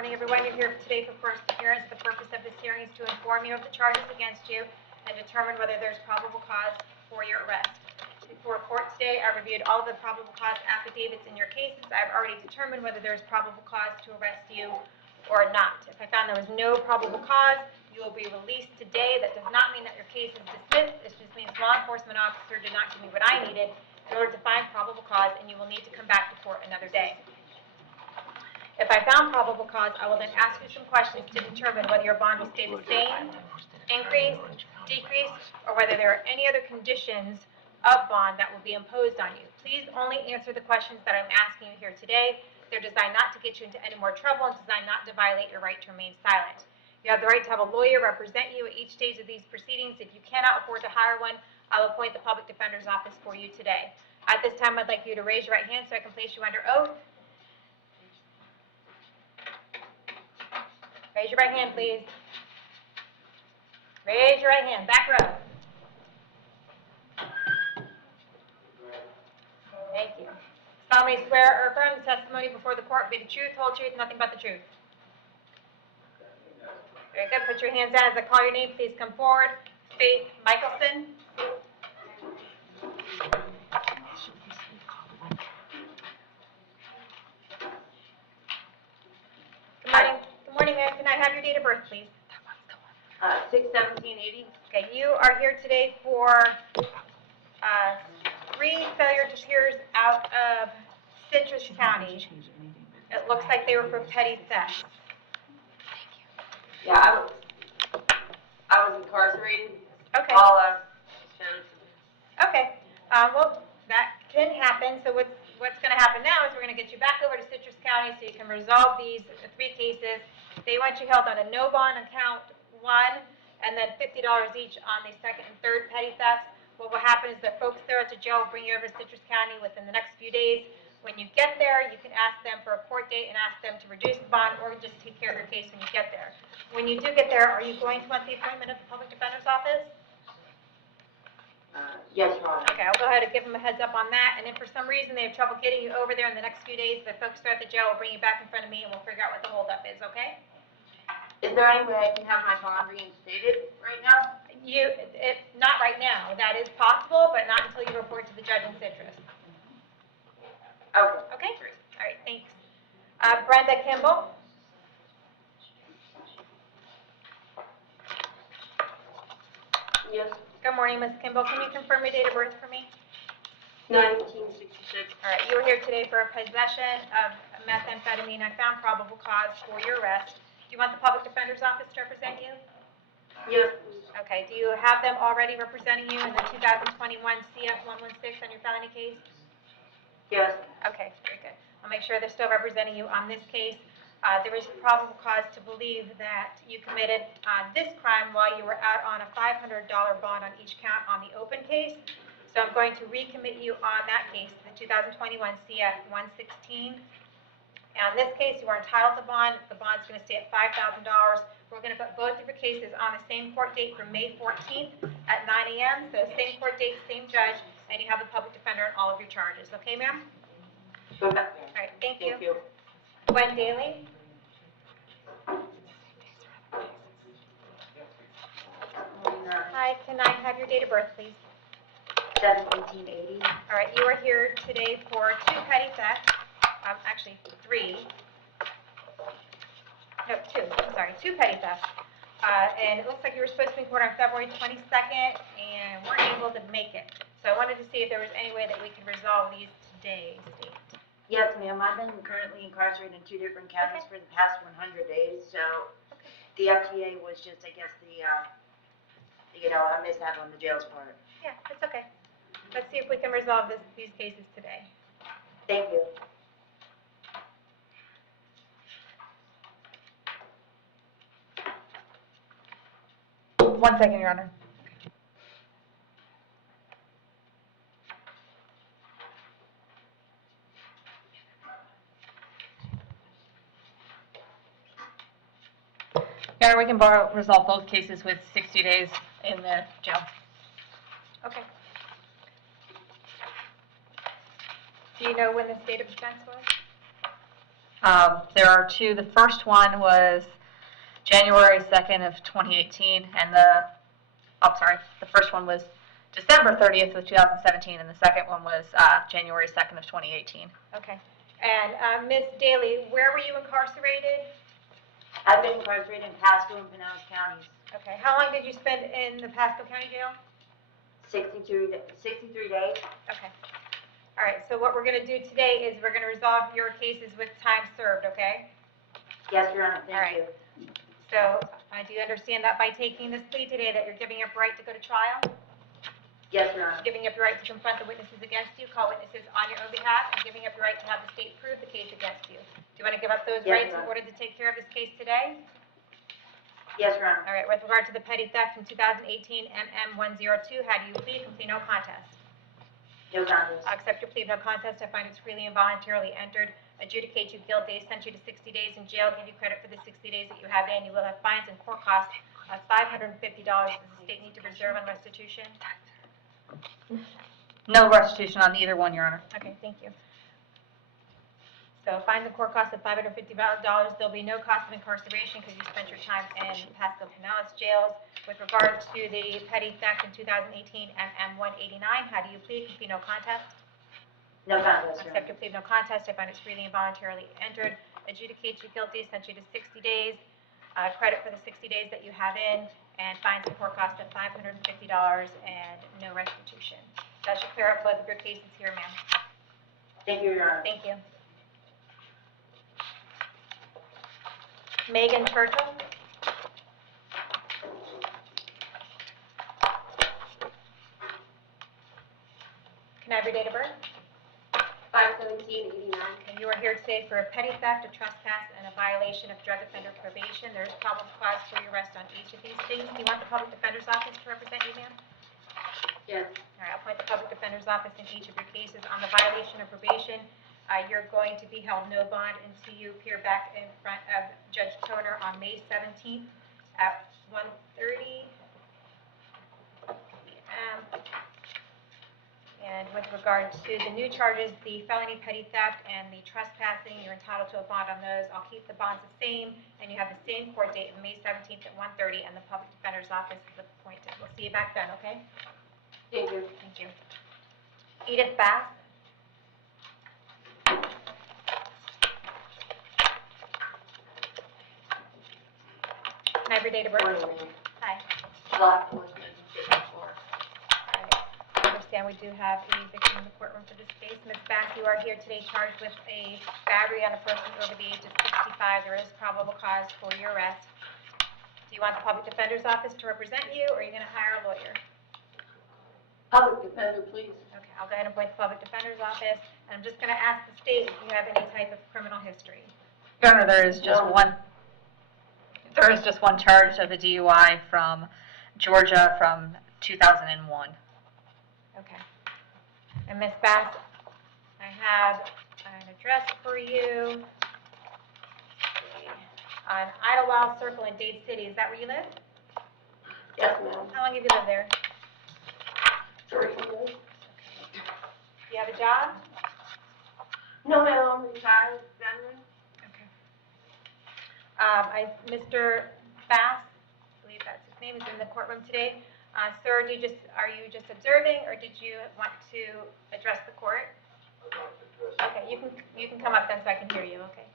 morning, everyone. You're here today for first appearance. The purpose of this hearing is to inform you of the charges against you and determine whether there's probable cause for your arrest. Before court today, I reviewed all the probable cause affidavits in your cases. I've already determined whether there's probable cause to arrest you or not. If I found there was no probable cause, you will be released today. That does not mean that your case is dismissed. This just means law enforcement officer did not give me what I needed in order to find probable cause, and you will need to come back to court another day. If I found probable cause, I will then ask you some questions to determine whether your bond will stay the same, increase, decrease, or whether there are any other conditions of bond that will be imposed on you. Please only answer the questions that I'm asking you here today. They're designed not to get you into any more trouble and designed not to violate your right to remain silent. You have the right to have a lawyer represent you at each stage of these proceedings. If you cannot afford to hire one, I'll appoint the public defender's office for you today. At this time, I'd like you to raise your right hand so I can place you under oath. Raise your right hand, please. Raise your right hand. Back row. Thank you. Solemnly swear or affirm the testimony before the court will be the truth, whole truth, nothing but the truth. Very good. Put your hands down as I call your name. Please come forward. Faith Michelson. Good morning. Good morning, ma'am. Can I have your date of birth, please? 6/17/80. Okay, you are here today for 3 failure to appears out of Citrus County. It looks like they were for petty theft. Yeah, I was incarcerated. Okay. Okay. Well, that can happen. So what's going to happen now is we're going to get you back over to Citrus County so you can resolve these 3 cases. They want you held on a no bond on count 1, and then $50 each on the 2nd and 3rd petty thefts. What will happen is that folks there at the jail will bring you over to Citrus County within the next few days. When you get there, you can ask them for a court date and ask them to reduce the bond or just take care of your case when you get there. When you do get there, are you going to want the appointment of the public defender's office? Yes, Your Honor. Okay, I'll go ahead and give them a heads up on that. And if for some reason they have trouble getting you over there in the next few days, the folks there at the jail will bring you back in front of me and we'll figure out what the holdup is, okay? Is there any way I can have my bond reinstated right now? Not right now. That is possible, but not until you report to the judge in Citrus. Okay. Okay? All right, thanks. Brenda Kimball. Yes. Good morning, Ms. Kimball. Can you confirm your date of birth for me? 1966. All right, you were here today for a possession of methamphetamine. I found probable cause for your arrest. Do you want the public defender's office to represent you? Yes. Okay, do you have them already representing you in the 2021 CF-116 on your felony case? Yes. Okay, very good. I'll make sure they're still representing you on this case. There is probable cause to believe that you committed this crime while you were out on a $500 bond on each count on the open case. So I'm going to recommit you on that case, the 2021 CF-116. And in this case, you are entitled to bond. The bond's going to stay at $5,000. We're going to put both of your cases on the same court date for May 14th at 9 a.m. So same court date, same judge, and you have the public defender on all of your charges. Okay, ma'am? Okay. All right, thank you. Thank you. Gwen Daly? Hi, can I have your date of birth, please? 1780. All right, you are here today for 2 petty thefts. Actually, 3. No, 2. I'm sorry, 2 petty thefts. And it looks like you were supposed to be in court on February 22nd and weren't able to make it. So I wanted to see if there was any way that we could resolve these today, State. Yes, ma'am. I've been currently incarcerated in 2 different counties for the past 100 days. So the FTA was just, I guess, a mishap on the jail's part. Yeah, it's okay. Let's see if we can resolve these cases today. Thank you. One second, Your Honor. Yeah, we can resolve both cases with 60 days in the jail. Okay. Do you know when the state of defense was? There are two. The first one was January 2nd of 2018, and the first one was December 30th of 2017, and the second one was January 2nd of 2018. Okay. And Ms. Daly, where were you incarcerated? I've been incarcerated in Pasco and Pinellas counties. Okay. How long did you spend in the Pasco County Jail? 63 days. Okay. All right. So what we're going to do today is we're going to resolve your cases with time served, okay? Yes, Your Honor, All right. thank you. So do you understand that by taking this plea today that you're giving up your right to go to trial? Yes, Your Honor. Giving up your right to confront the witnesses against you, call witnesses on your own behalf, and giving up your right to have the state prove the case against you. Do you want to give up those Yes, rights Your in Honor. order to take care of this case today? Yes, Your Honor. All right, with regard to the petty theft in 2018 MM102, how do you plead? Complete no contest. No contest. I'll accept your plea of no contest. I find it's freely and voluntarily entered. Adjudicate you guilty, sentence you to 60 days in jail, give you credit for the 60 days that you have in. You will have fines and court costs of $550. Does the state need to reserve on restitution? No restitution on either one, Your Honor. Okay, thank you. So fines and court costs of $550. There'll be no cost of incarceration because you spent your time in Pasco and Pinellas jails. With regard to the petty theft in 2018 MM189, how do you plead? Complete no contest. No contest, Your Accept Honor. your plea of no contest. I find it's freely and voluntarily entered. Adjudicate you guilty, sent you to 60 days. Credit for the 60 days that you have in, and fines and court costs of $550 and no restitution. That should clear up both of your cases here, ma'am. Thank you, Your Honor. Thank you. Megan Turtle. Can I have your date of birth? 5/17/89. And you are here today for a petty theft, a trespass, and a violation of drug offender probation. There is probable cause for your arrest on each of these things. Do you want the public defender's office to represent you, ma'am? Yes. All right, I'll appoint the public defender's office in each of your cases. On the violation of probation, you're going to be held no bond until you appear back in front of Judge Toner on May 17th at 1:30 p.m. And with regard to the new charges, the felony petty theft and the trespassing, you're entitled to a bond on those. I'll keep the bonds the same, and you have the same court date of May 17th at 1:30, and the public defender's office is appointed. We'll see you back then, okay? Thank you. Thank you. Edith Bass. Can I have your date of birth? Hi. July 4th, 1954. Alright. I understand we do have a victim in the courtroom for this case. Ms. Bass, you are here today charged with a battery on a person over the age of 65. There is probable cause for your arrest. Do you want the public defender's office to represent you, or are you going to hire a lawyer? Public defender, please. Okay, I'll go ahead and appoint the public defender's office, and I'm just going to ask the state if you have any type of criminal history. Your Honor, there is just one charge of a DUI from Georgia from 2001. Okay. And Ms. Bass, I have an address for you on Idlewild Circle in Dade City. Is that where you live? Yes, ma'am. How long have you lived there? 30 years. Do you have a job? No, ma'am, I'm retired veteran. Okay. Mr. Bass, I believe that's his name, is in the courtroom today. Sir, are you just observing, or did you want to address the court? Okay, you can come up then so I can hear you, okay?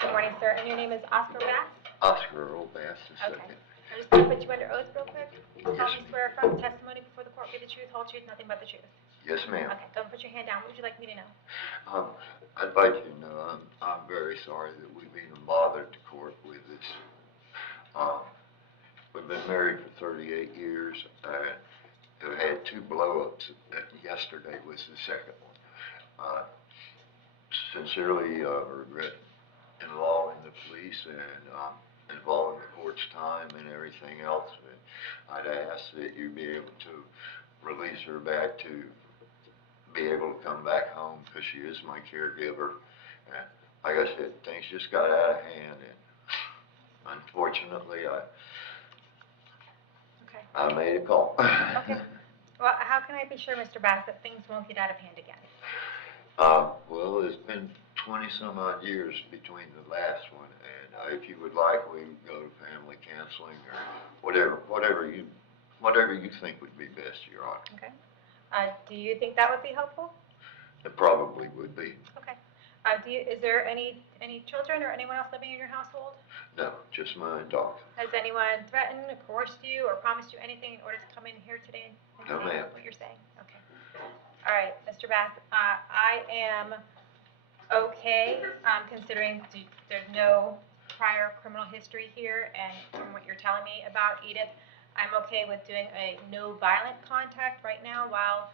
Good morning, sir, and your name is Oscar Bass? Oscar Earl Bass Okay. II. I'm just going to put you under oath real quick. Yes. Solemnly swear affirm the testimony before the court will be the truth, whole truth, nothing but the truth. Yes, ma'am. Okay, go and put your hand down. What would you like me to know? I'd like you to know I'm very sorry that we've even bothered the court with this. We've been married for 38 years. I've had 2 blow-ups. Yesterday was the second one. Sincerely regret involving the police and involving the court's time and everything else. I'd ask that you be able to release her back to be able to come back home because she is my caregiver. like I said, things just got out of hand, and unfortunately, Okay. I made a call. Okay. Well, how can I be sure, Mr. Bass, that things won't get out of hand again? Well, it's been 20-some odd years between the last one, and if you would like, we can go to family counseling or whatever you think would be best, Your Honor. Okay. Do you think that would be helpful? It probably would be. Okay. Is there any children or anyone else living in your household? No, just my dog. Has anyone threatened, coerced you, or promised you anything in order to come in here today and No, say ma'am. what you're saying? Okay. All right, Mr. Bass, I am okay, considering there's no prior criminal history here, and from what you're telling me about Edith, I'm okay with doing a no violent contact right now while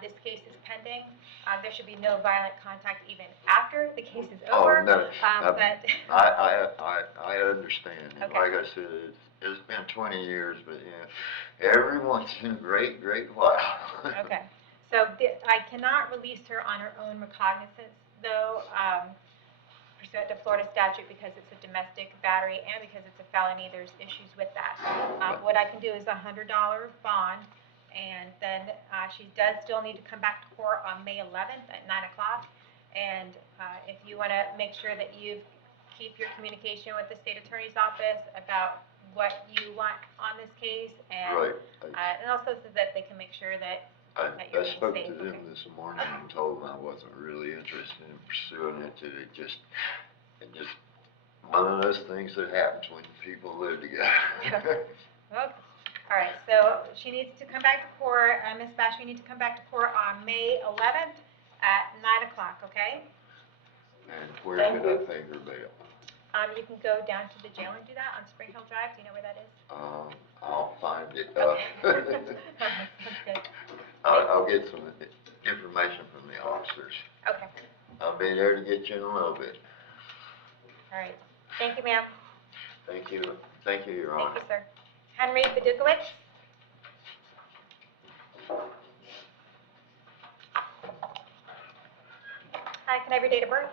this case is pending. There should be no violent contact even after the case is over. Oh, no. But I understand. And Okay. like I said, it's been 20 years, but yeah, every once in a great while. Okay, so I cannot release her on her own recognizance, though, pursuant to Florida statute, because it's a domestic battery and because it's a felony. There's issues with that. What I can do is a $100 bond, and then she does still need to come back to court on May 11th at 9 o'clock. And if you want to make sure that you keep your communication with the state attorney's office about what you want on this case, and Right. and also so that they can make sure that I you're spoke safe. to them Okay. this morning and told them I wasn't really interested in pursuing it, that it just one of those things that happens when people live together. Okay. All right, so she needs to come back to court, Ms. Bash, you need to come back to court on May 11th at 9 o'clock, okay? And where Thank could I you. pay her bail? You can go down to the jail and do that on Spring Hill Drive. Do you know where that is? I'll find it. Okay. Sounds good. I'll get some information from the officers. Okay, I'll be there to get you in a little bit. all right. Thank you, ma'am. Thank you, Your Thank Honor. you, sir. Henry Badukowicz? Hi, can I have your date of birth?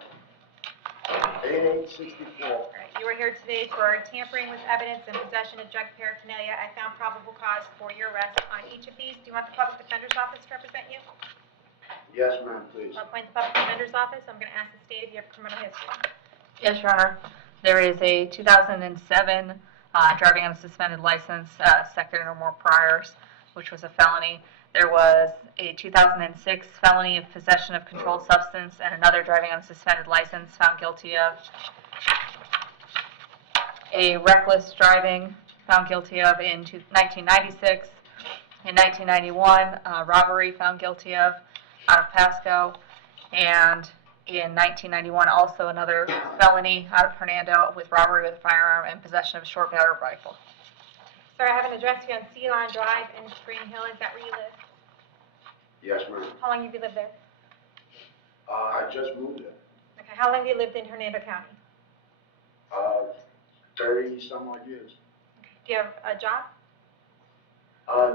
8864. All right, you are here today for tampering with evidence and possession of drug paraphernalia. I found probable cause for your arrest on each of these. Do you want the public defender's office to represent you? Yes, ma'am, please. I'll appoint the public defender's office. I'm going to ask the state if you have criminal history. Yes, Your Honor. There is a 2007 driving on a suspended license, second or more priors, which was a felony. There was a 2006 felony of possession of controlled substance and another driving on a suspended license found guilty of. A reckless driving found guilty of in 1996. In 1991, robbery found guilty of out of Pasco. And in 1991, also another felony out of Hernando with robbery with a firearm and possession of a short barrel rifle. Sir, I have an address here on Ceylon Drive in Spring Hill. Is that where you live? Yes, ma'am. How long have you lived there? I just moved there. Okay, how long have you lived in Hernando County? 30 some odd years. Do you have a job?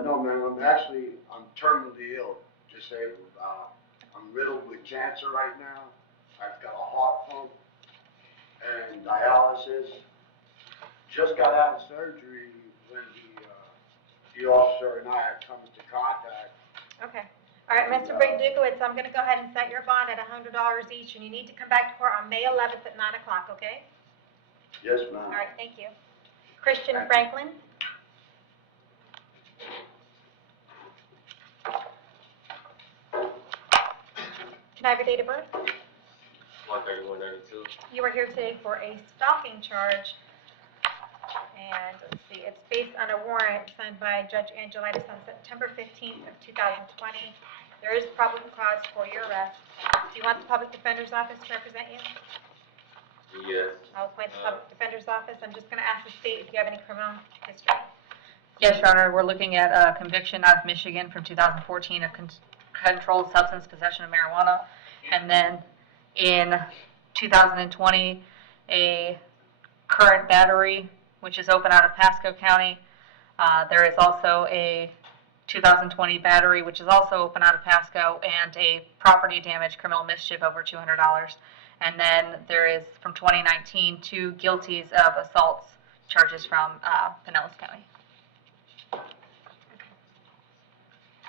No, ma'am, I'm terminally ill, disabled. I'm riddled with cancer right now. I've got a heart pump and dialysis. Just got out of surgery when the officer and I had come into contact. Okay. All right, Mr. Badukowicz, I'm going to go ahead and set your bond at $100 each, and you need to come back to court on May 11th at 9 o'clock, okay? Yes, ma'am. All right, thank you. Christian Franklin? Can I have your date of birth? 13192. You are here today for a stalking charge, and let's see, it's based on a warrant signed by Judge Angelitis on September 15th of 2020. There is probable cause for your arrest. Do you want the public defender's office to represent you? Yes. I'll appoint the public defender's office. I'm just going to ask the state if you have any criminal history. Yes, Your Honor, we're looking at a conviction out of Michigan from 2014 of controlled substance possession of marijuana. And then in 2020, a current battery, which is open out of Pasco County. There is also a 2020 battery, which is also open out of Pasco, and a property damage criminal mischief over $200. And then there is, from 2019, 2 guilties of assaults charges from Pinellas County.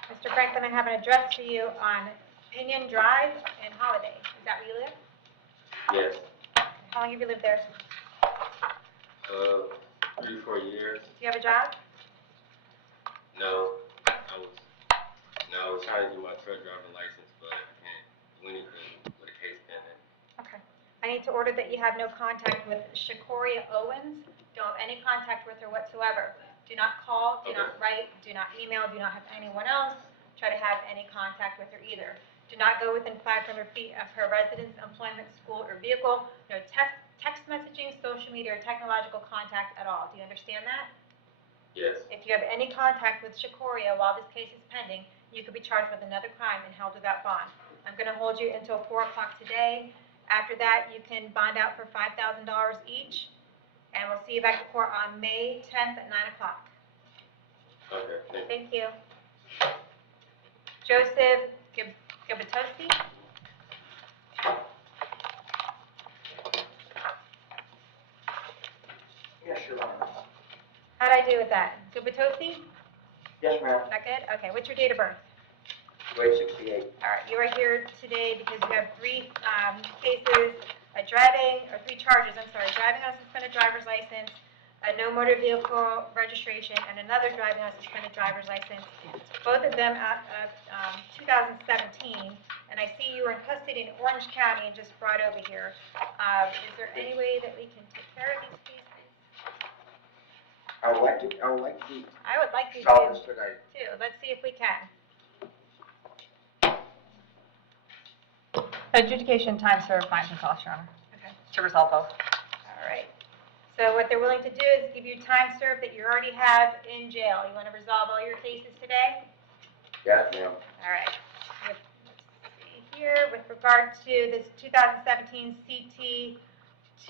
Mr. Franklin, I have an address for you on Pinion Drive in Holiday. Is that where you live? Yes. How long have you lived there? 3 or 4 years. Do you have a job? No. I was trying to do my truck driving license, but I can't do anything with a case pending. Okay. I need to order that you have no contact with Shakoria Owens. Don't have any contact with her whatsoever. Do not call, do not write, do not email, do not have anyone else try to have any contact with her either. Do not go within 500 feet of her residence, employment, school, or vehicle. No text messaging, social media, or technological contact at all. Do you understand that? Yes. If you have any contact with Shakoria while this case is pending, you could be charged with another crime and held without bond. I'm going to hold you until 4 o'clock today. After that, you can bond out for $5,000 each, and we'll see you back to court on May 10th at 9 o'clock. Okay, Thank you. Joseph Gabatosi? Yes, Your Honor. How'd I do with that? Gabatosi? Yes, ma'am. Is that good? Okay, what's your date of birth? Grade 68. All right, you are here today because you have 3 cases, driving charges, driving on a suspended driver's license, a no motor vehicle registration, and another driving on a suspended driver's license, both of them out of 2017, and I see you were in custody in Orange County and just brought over here. Is there any way that we can take care of these cases? I would like to I would like you solve to, this today. too. Let's see if we can. Adjudication time served, fines and costs, Your Honor, Okay. to resolve both. All right. So what they're willing to do is give you time served that you already have in jail. You want to resolve all your cases today? Yes, ma'am. All right. Let's see here, with regard to this 2017 CT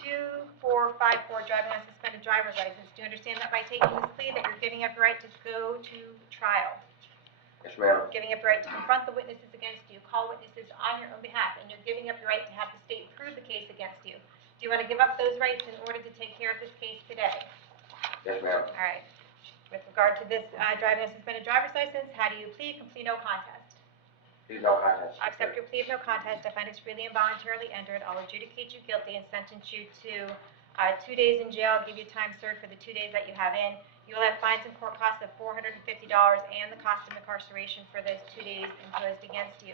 2454 driving on suspended driver's license, do you understand that by taking this plea that you're giving up your right to go to trial? Yes, ma'am. Giving up your right to confront the witnesses against you, call witnesses on your own behalf, and you're giving up your right to have the state prove the case against you. Do you want to give up those rights in order to take care of this case today? Yes, ma'am. All right. With regard to this driving a suspended driver's license, how do you plead? Complete no contest. Please no contest. I accept your plea of no contest. I find it's freely and voluntarily entered. I'll adjudicate you guilty and sentence you to 2 days in jail, give you time served for the 2 days that you have in. You will have fines and court costs of $450 and the cost of incarceration for those 2 days imposed against you.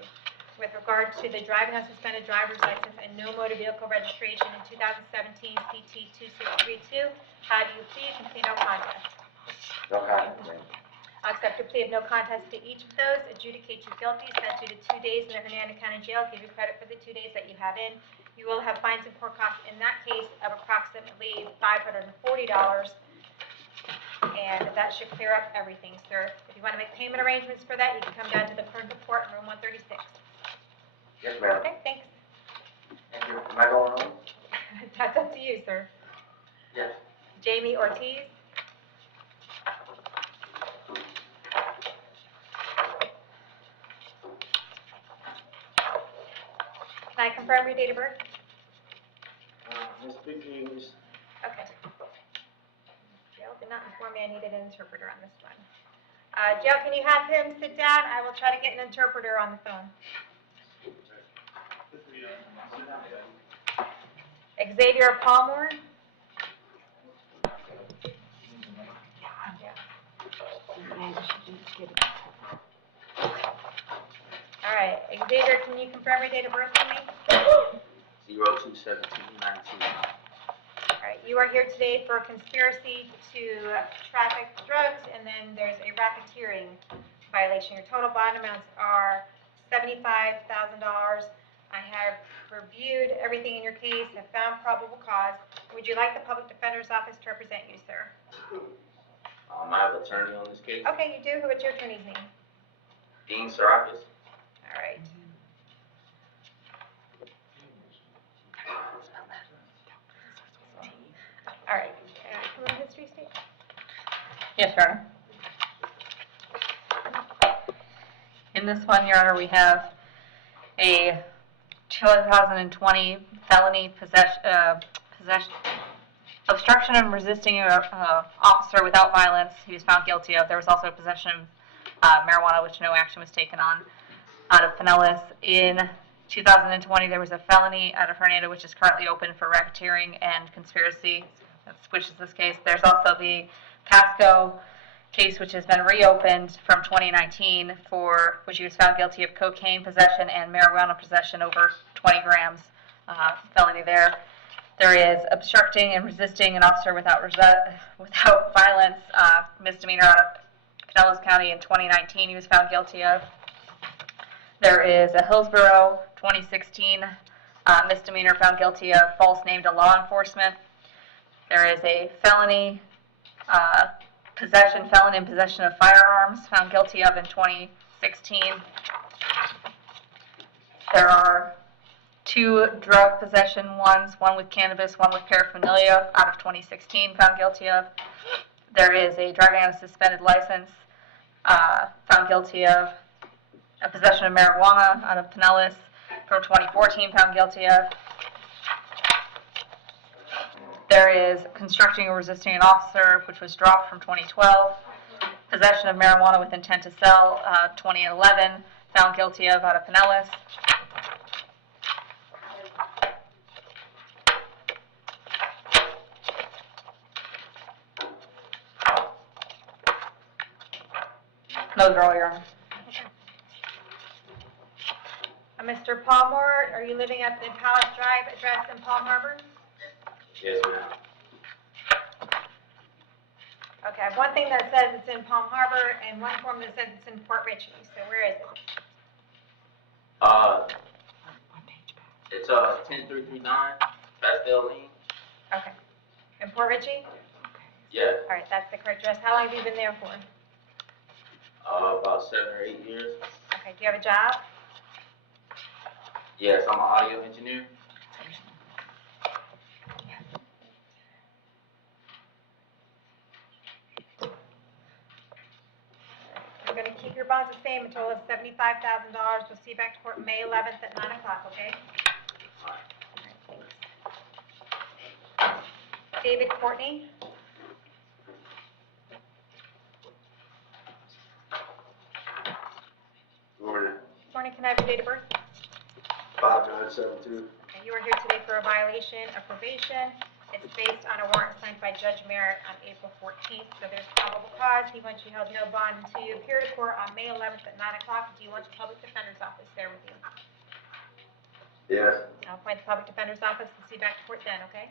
With regard to the driving on suspended driver's license and no motor vehicle registration in 2017 CT 2632, how do you plead? Complete no contest. No contest, ma'am. I'll accept your plea of no contest to each of those, adjudicate you guilty, send you to 2 days in the Hernando County Jail, give you credit for the 2 days that you have in. You will have fines and court costs in that case of approximately $540, and that should clear up everything, sir. If you want to make payment arrangements for that, you can come down to the clerk of court in room 136. Yes, ma'am. Okay, thanks. Thank you. Am I going home? That's up to you, sir. Yes. Jamie Ortiz. Can I confirm your date of birth? I speak English. Okay. Jill did not inform me I needed an interpreter on this one. Jill, can you have him sit down? I will try to get an interpreter on the phone. Xavier Palmore. All right, Xavier, can you confirm your date of birth for me? 02/17/19. All right, you are here today for a conspiracy to traffic drugs, and then there's a racketeering violation. Your total bond amounts are $75,000. I have reviewed everything in your case, have found probable cause. Would you like the public defender's office to represent you, sir? I have an attorney on this case. Okay, you do. What's your attorney's name? Dean Sarakis. All right. All right. Criminal history statement? Yes, Your Honor. In this one, Your Honor, we have a 2020 felony obstruction and resisting an officer without violence. He was found guilty of. There was also possession of marijuana, which no action was taken on, out of Pinellas. In 2020, there was a felony out of Hernando, which is currently open for racketeering and conspiracy, which is this case. There's also the Pasco case, which has been reopened from 2019, for which he was found guilty of cocaine possession and marijuana possession over 20 grams, felony there. There is obstructing and resisting an officer without violence, misdemeanor out of Pinellas County in 2019 he was found guilty of. There is a Hillsborough 2016 misdemeanor found guilty of false name to law enforcement. There is a felony felon in possession of firearms found guilty of in 2016. There are 2 drug possession ones, one with cannabis, one with paraphernalia, out of 2016 found guilty of. There is a driving on a suspended license found guilty of. A possession of marijuana out of Pinellas from 2014 found guilty of. There is constructing or resisting an officer, which was dropped from 2012. Possession of marijuana with intent to sell, 2011, found guilty of out of Pinellas. Those are all your honor. Mr. Palmore, are you living at the Palace Drive address in Palm Harbor? Yes, ma'am. Okay, I have one thing that says it's in Palm Harbor and one form that says it's in Port Richey, so where is it? It's 10339 Pastel Lane. Okay. In Port Richey? Yeah. All right, that's the correct address. How long have you been there for? About 7 or 8 years. Okay, do you have a job? Yes, I'm an audio engineer. We're going to keep your bonds the same until it's $75,000. We'll see you back to court May 11th at 9 o'clock, okay? All right, thanks. David Courtney? Morning. Morning, can I have your date of birth? 5972. And you are here today for a violation of probation. It's based on a warrant signed by Judge Merritt on April 14th, so there's probable cause. He wants you held no bond until you appear to court on May 11th at 9 o'clock. Do you want the public defender's office there with you? Yes. I'll appoint the public defender's office and see you back to court then, okay?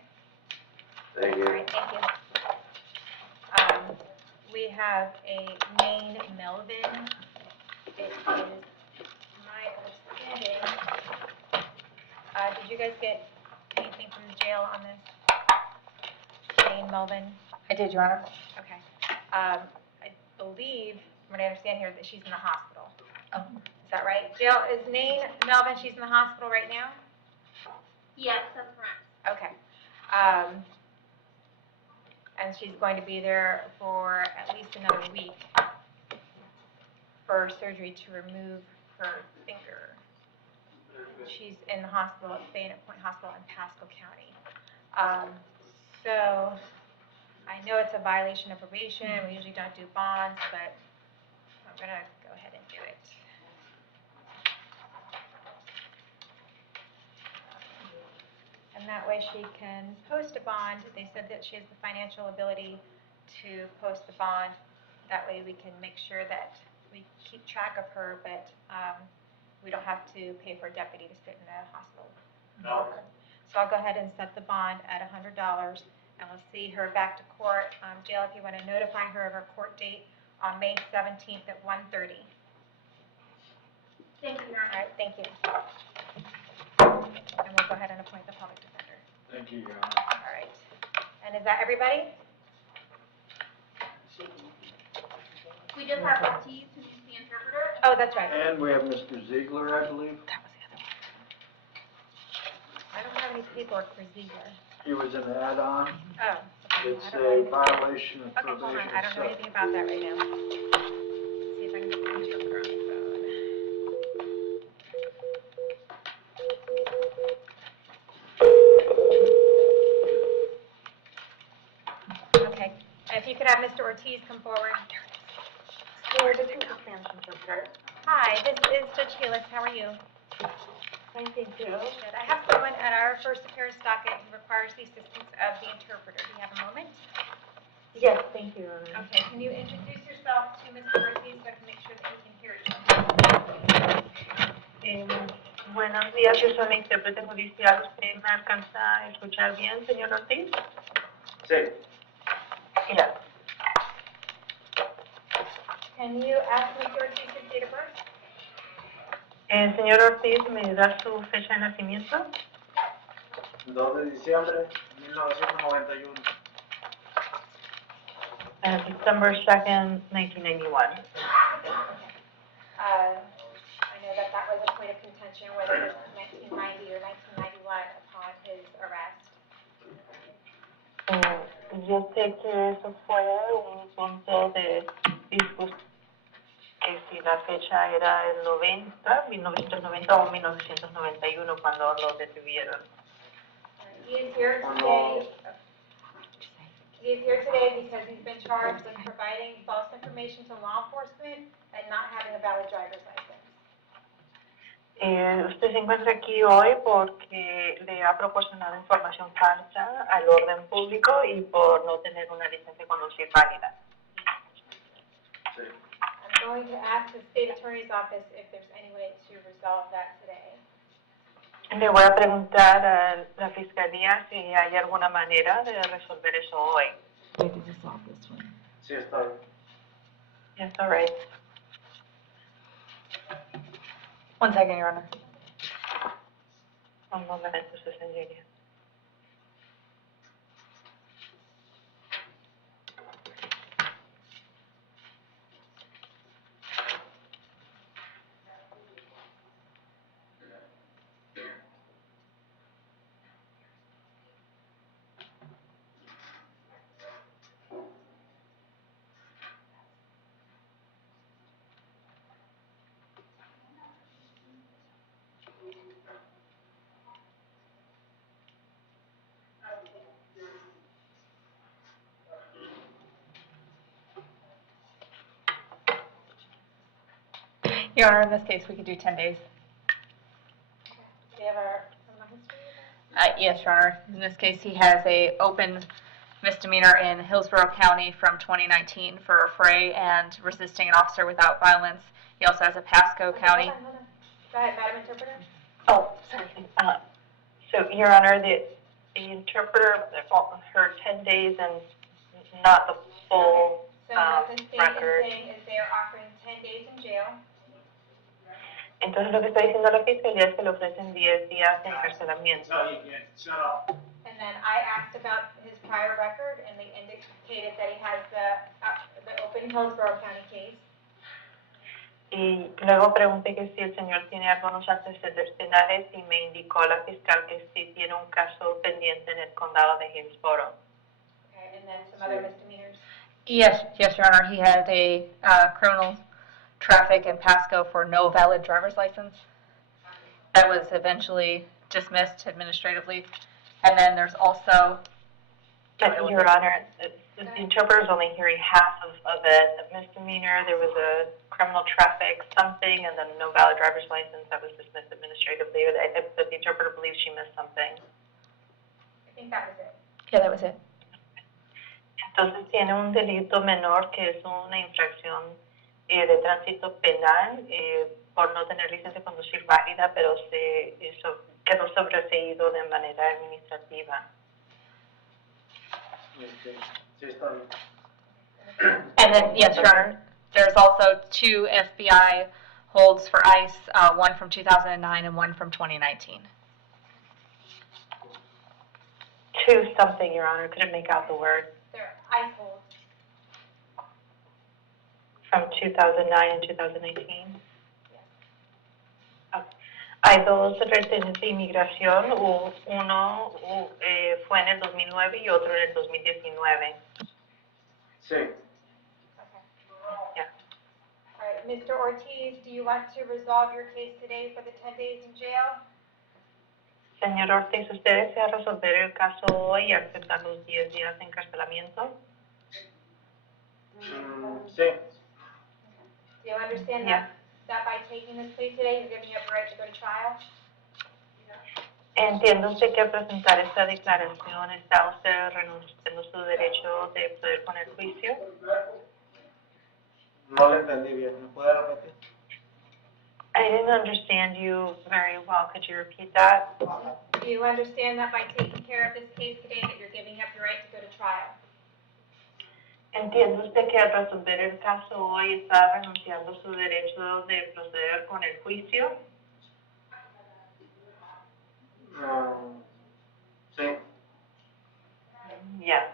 Thank you. All right, thank you. We have a Maine Melvin. It is my understanding. Did you guys get anything from the jail on this? Maine Melvin? I did, Your Honor. Okay. I believe, from what I understand here, that she's in the hospital. Oh. Is that right? Jail, is Maine Melvin, she's in the hospital right now? Yes, that's correct. Okay. And she's going to be there for at least another week for surgery to remove her finger. She's in the hospital at Bayonet Point Hospital in Pasco County. So I know it's a violation of probation. We usually don't do bonds, but I'm going to go ahead and do it. And that way she can post a bond. They said that she has the financial ability to post the bond. That way we can make sure that we keep track of her, but we don't have to pay for a deputy to sit in the hospital. No. So I'll go ahead and set the bond at $100, and we'll see her back to court. Jail, if you want to notify her of her court date on May 17th at 1:30. Thank you, Your All Honor. right, thank you. And we'll go ahead and appoint the public defender. Thank you, Your Honor. All right. And is that everybody? We just have Ortiz, who's the interpreter. Oh, that's right. And we have Mr. Ziegler, I believe. That was the other one. I don't have any paperwork for Ziegler. He was an add-on. Oh. okay. It's I don't know a violation of Okay, hold on. probation. I don't know anything about that right now. Let's see if I can get the interpreter on the phone. If you could have Mr. Ortiz come forward. Here, this is the Spanish interpreter. Hi, this is Judge Healis. How are you? Fine, thank you. Good. I have someone at our first appearance docket who requires the assistance of the interpreter. Do you have a moment? Yes, thank you. Okay, can you introduce yourself to Mr. Ortiz so I can make sure that he can hear you? Buenos días, yo soy la intérprete judicial. ¿Usted me alcanza a escuchar bien, señor Ortiz? Sí. Gracias. Can you ask Mr. Ortiz's date of birth? Señor Ortiz, ¿me da su fecha de nacimiento? 2 de diciembre 1991. December 2nd, 1991. I know that that was a point of contention, whether this is 1990 or 1991 upon his arrest. Yo sé que eso fue un punto de discusión, que si la fecha era el 1990 o 1991 cuando lo detuvieron. He is here today. He is here today because he's been charged with providing false information to law enforcement and not having a valid driver's license. Usted se encuentra aquí hoy porque le ha proporcionado información falsa al orden público y por no tener una licencia de conducir válida. Sí. I'm going to ask the state attorney's office if there's any way to resolve that today. Le voy a preguntar a la fiscalía si hay alguna manera de resolver eso hoy. Sí, está bien. Yes, all right. 1 second, Your Honor. Un momento, su señoría. Your Honor, in this case, we could do 10 days. Do you have a criminal history? Yes, Your Honor. In this case, he has a open misdemeanor in Hillsborough County from 2019 for affray and resisting an officer without violence. He also has a Pasco County. Hold on. Go ahead, Madam Interpreter. Oh, sorry. So, Your Honor, the interpreter heard 10 days and not the full So what the state record. is saying is they are offering 10 days in jail. Entonces, lo que está diciendo la fiscalía es que le ofrecen 10 días de encarcelamiento. Shut up. And then I asked about his prior record, and they indicated that he has the open Hillsborough County case. Y luego pregunté que si el señor tiene algunos antecedentes penales y me indicó la fiscal que sí tiene un caso pendiente en el condado de Hillsborough. Okay, and then some other misdemeanors. Yes, Your Honor. He had a criminal traffic in Pasco for no valid driver's license. That was eventually dismissed administratively. And then there's also... Your Honor, the interpreter is only hearing half of it. A misdemeanor, there was a criminal traffic something, and then no valid driver's license that was dismissed administratively. But the interpreter believes she missed something. I think that was it. Yeah, that was it. Entonces tiene un delito menor que es una infracción de tránsito penal por no tener licencia de conducir válida, pero quedó sobreseído de manera administrativa. Sí, está bien. And then, yes, Your Honor, there's also 2 FBI holds for ICE, one from 2009 and one from 2019. To something, Your Honor, couldn't make out the word. They're ICE holds. From 2009 and 2019. Hay 2 retenes de inmigración, uno fue en el 2009 y otro en el 2019. Sí. Okay. Yeah. All right, Mr. Ortiz, do you want to resolve your case today for the 10 days in jail? Señor Ortiz, ¿usted desea resolver el caso hoy y aceptar los 10 días de encarcelamiento? Sí. Do you understand Yeah. that by taking this plea today, you're giving up your right to go to trial? Entiendo usted que al presentar esta declaración está usted renunciando a su derecho de poder poner juicio. No le entendí bien. ¿Me puede repetir? I didn't understand you very well. Could you repeat that? Do you understand that by taking care of this case today, that you're giving up your right to go to trial? Entiendo usted que al resolver el caso hoy está renunciando a su derecho de proceder con el juicio. Sí. Yeah.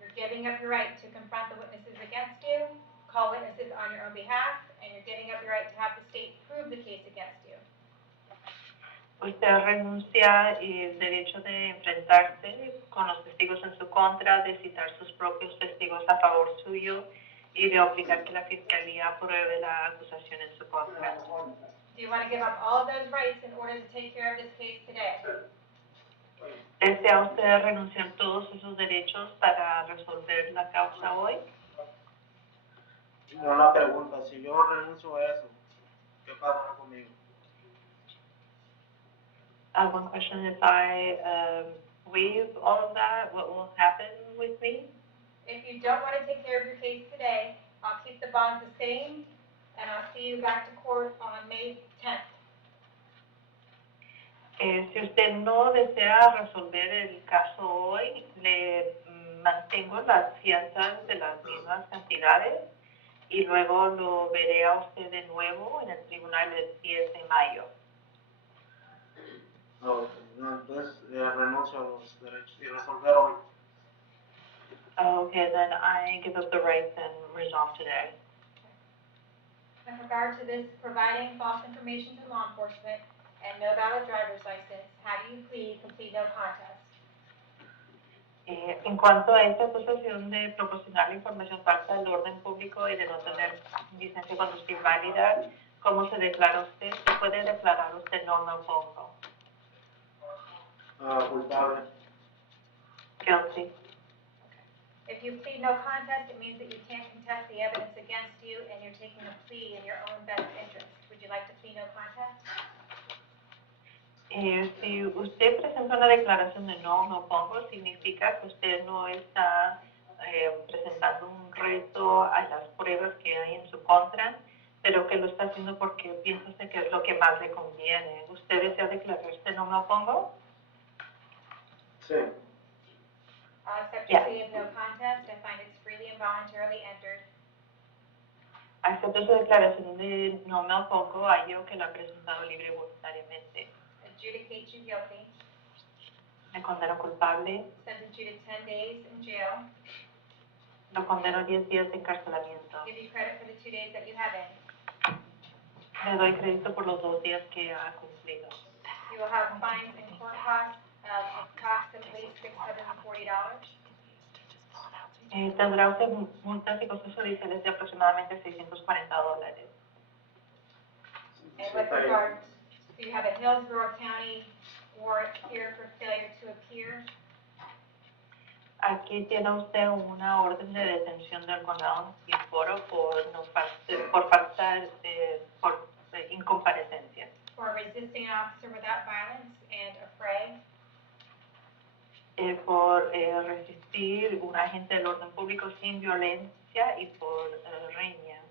You're giving up your right to confront the witnesses against you, call witnesses on your own behalf, and you're giving up your right to have the state prove the case against you. Usted renuncia el derecho de enfrentarse con los testigos en su contra, de citar sus propios testigos a favor suyo y de obligar que la fiscalía apruebe la acusación en su contra. Do you want to give up all of those rights in order to take care of this case today? ¿Desea usted renunciar todos esos derechos para resolver la causa hoy? Una pregunta. Si yo renuncio a eso, ¿qué pasará conmigo? One question, if I waive all of that, what will happen with me? If you don't want to take care of your case today, I'll keep the bond the same, and I'll see you back to court on May 10th. Si usted no desea resolver el caso hoy, le mantengo las fianzas de las mismas cantidades y luego lo veré a usted de nuevo en el tribunal el 10 de mayo. No, entonces renuncio a los derechos y resolver hoy. Okay, then I give up the rights and resolve today. In regard to this providing false information to law enforcement and no valid driver's license, how do you plead complete no contest? En cuanto a esta acusación de proporcionar la información falsa del orden público y de no tener licencia de conducir válida, ¿cómo se declara usted? ¿Se puede declarar usted no me opongo? Culpable. Guilty. If you plead no contest, it means that you can't contest the evidence against you and you're taking a plea in your own best interest. Would you like to plead no contest? Si usted presenta una declaración de no me opongo, significa que usted no está presentando un reto a las pruebas que hay en su contra, pero que lo está haciendo porque piensa usted que es lo que más le conviene. ¿Usted desea declararse no me opongo? Sí. I'll accept Yeah. your plea of no contest. I find it's freely and voluntarily entered. Acepto su declaración de no me opongo, hallo que la ha presentado libre y voluntariamente. Adjudicate you guilty. Me condeno culpable, Sentence you to 10 days in jail. lo condeno a 10 días de encarcelamiento. Give you credit for the 2 days that you have in. Le doy crédito por los 2 días que ha cumplido. You will have fines and court costs of approximately $640. Tendrá usted multas y costos judiciales de aproximadamente $640. And with regard, you have a Hillsborough County warrant here for failure to appear. Aquí tiene usted una orden de detención del condado y foro por incomparecencia. For resisting an officer without violence and affray. Por resistir un agente del orden público sin violencia y por riña.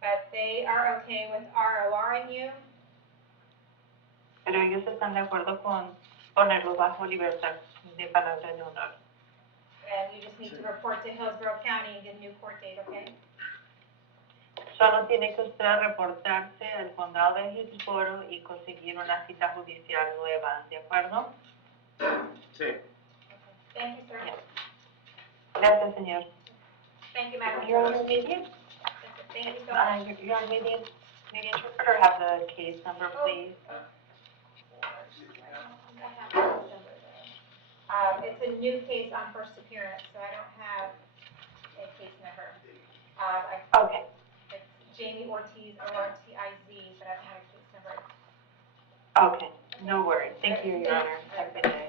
But they are okay with RORing you. Pero ellos están de acuerdo con ponerlo bajo libertad de palabra de honor. And you just need to report to Hillsborough County and get a new court date, okay? Solo tiene que usted reportarse al condado de Hillsborough y conseguir una cita judicial nueva, ¿de acuerdo? Sí. Thank you, sir. Gracias, señor. Thank you, Madam. You're on immediate? Thank you so much. You're on immediate interpreter, have the case number, please. It's a new case on first appearance, so I don't have a case number. Okay. It's Jamie Ortiz, O-R-T-I-Z, but I don't have a case number. Okay, no worries. Thank you, Your Honor. Have a good day.